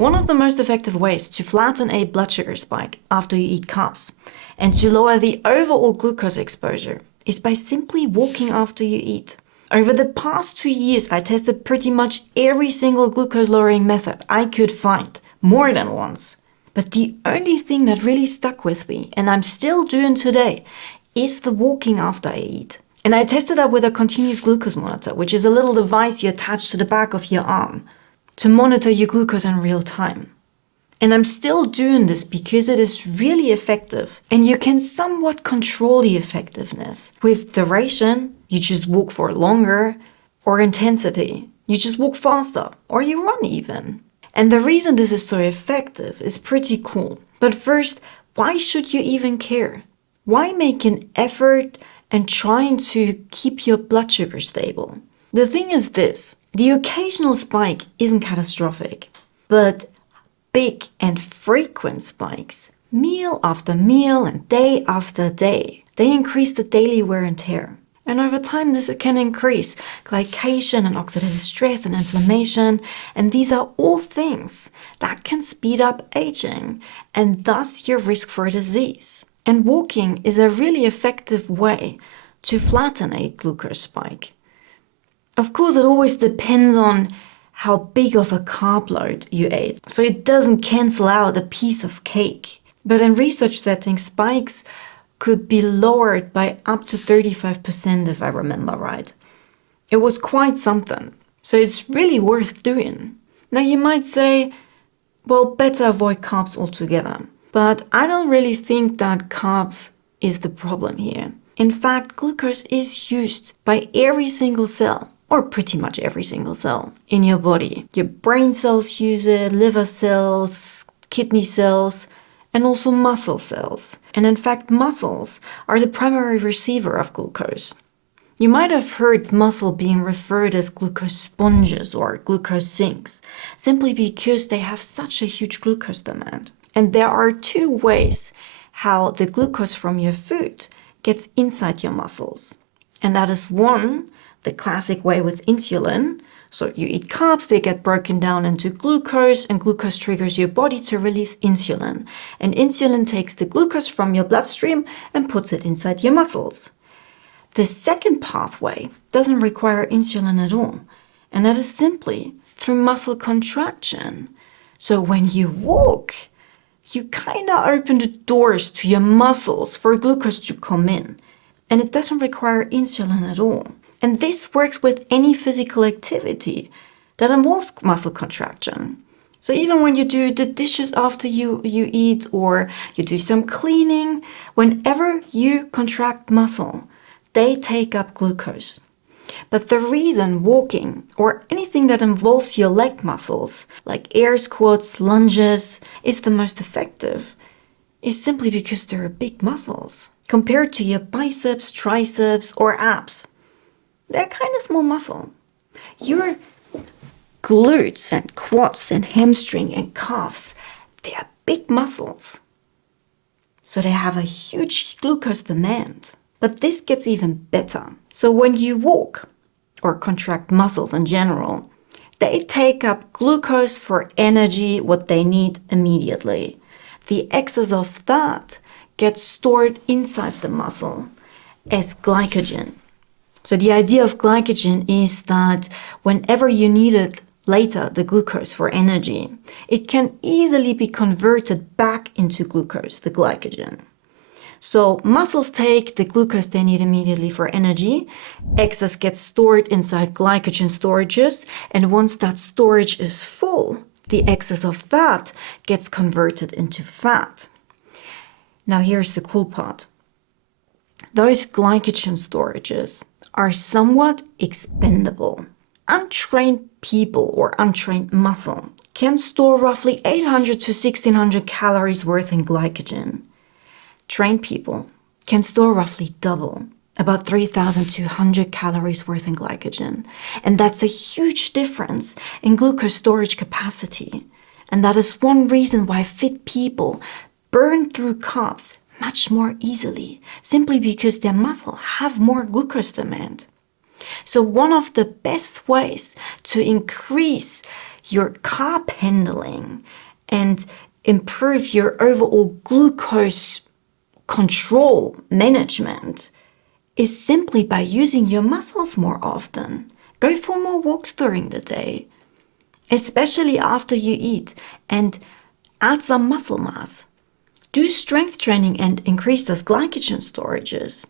One of the most effective ways to flatten a blood sugar spike after you eat carbs and to lower the overall glucose exposure is by simply walking after you eat. Over the past 2 years, I tested pretty much every single glucose lowering method I could find, more than once. But the only thing that really stuck with me, and I'm still doing today, is the walking after I eat. And I tested that with a continuous glucose monitor, which is a little device you attach to the back of your arm to monitor your glucose in real time. And I'm still doing this because it is really effective and you can somewhat control the effectiveness. With duration, you just walk for longer, or intensity, you just walk faster, or you run even. And the reason this is so effective is pretty cool. But first, why should you even care? Why make an effort and trying to keep your blood sugar stable? The thing is this. The occasional spike isn't catastrophic, but big and frequent spikes, meal after meal and day after day, they increase the daily wear and tear. And over time, this can increase glycation and oxidative stress and inflammation. And these are all things that can speed up aging and thus your risk for disease. And walking is a really effective way to flatten a glucose spike. Of course, it always depends on how big of a carb load you ate, so it doesn't cancel out a piece of cake. But in research settings, spikes could be lowered by up to 35% if I remember right. It was quite something, so it's really worth doing. Now you might say, well, better avoid carbs altogether. But I don't really think that carbs is the problem here. In fact, glucose is used by every single cell, or pretty much every single cell in your body. Your brain cells use it, liver cells, kidney cells, and also muscle cells. And in fact, muscles are the primary receiver of glucose. You might have heard muscle being referred as glucose sponges or glucose sinks, simply because they have such a huge glucose demand. And there are two ways how the glucose from your food gets inside your muscles. And that is one, the classic way with insulin. So you eat carbs, they get broken down into glucose, and glucose triggers your body to release insulin. And insulin takes the glucose from your bloodstream and puts it inside your muscles. The second pathway doesn't require insulin at all, and that is simply through muscle contraction. So when you walk, you kind of open the doors to your muscles for glucose to come in, and it doesn't require insulin at all. And this works with any physical activity that involves muscle contraction. So even when you do the dishes after you eat, or you do some cleaning, whenever you contract muscle, they take up glucose. But the reason walking or anything that involves your leg muscles, like air squats, lunges, is the most effective is simply because they're big muscles compared to your biceps, triceps, or abs. They're kind of small muscle. Your glutes and quads and hamstring and calves, they are big muscles. So they have a huge glucose demand. But this gets even better. So when you walk or contract muscles in general, they take up glucose for energy, what they need immediately. The excess of that gets stored inside the muscle as glycogen. So the idea of glycogen is that whenever you need it later, the glucose for energy, it can easily be converted back into glucose, the glycogen. So muscles take the glucose they need immediately for energy, excess gets stored inside glycogen storages, and once that storage is full, the excess of that gets converted into fat. Now here's the cool part. Those glycogen storages are somewhat expendable. Untrained people or untrained muscle can store roughly 800 to 1600 calories worth in glycogen. Trained people can store roughly double, about 3,200 calories worth in glycogen. And that's a huge difference in glucose storage capacity. And that is one reason why fit people burn through carbs much more easily, simply because their muscle have more glucose demand. So one of the best ways to increase your carb handling and improve your overall glucose control management is simply by using your muscles more often. Go for more walks during the day, especially after you eat, and add some muscle mass. Do strength training and increase those glycogen storages.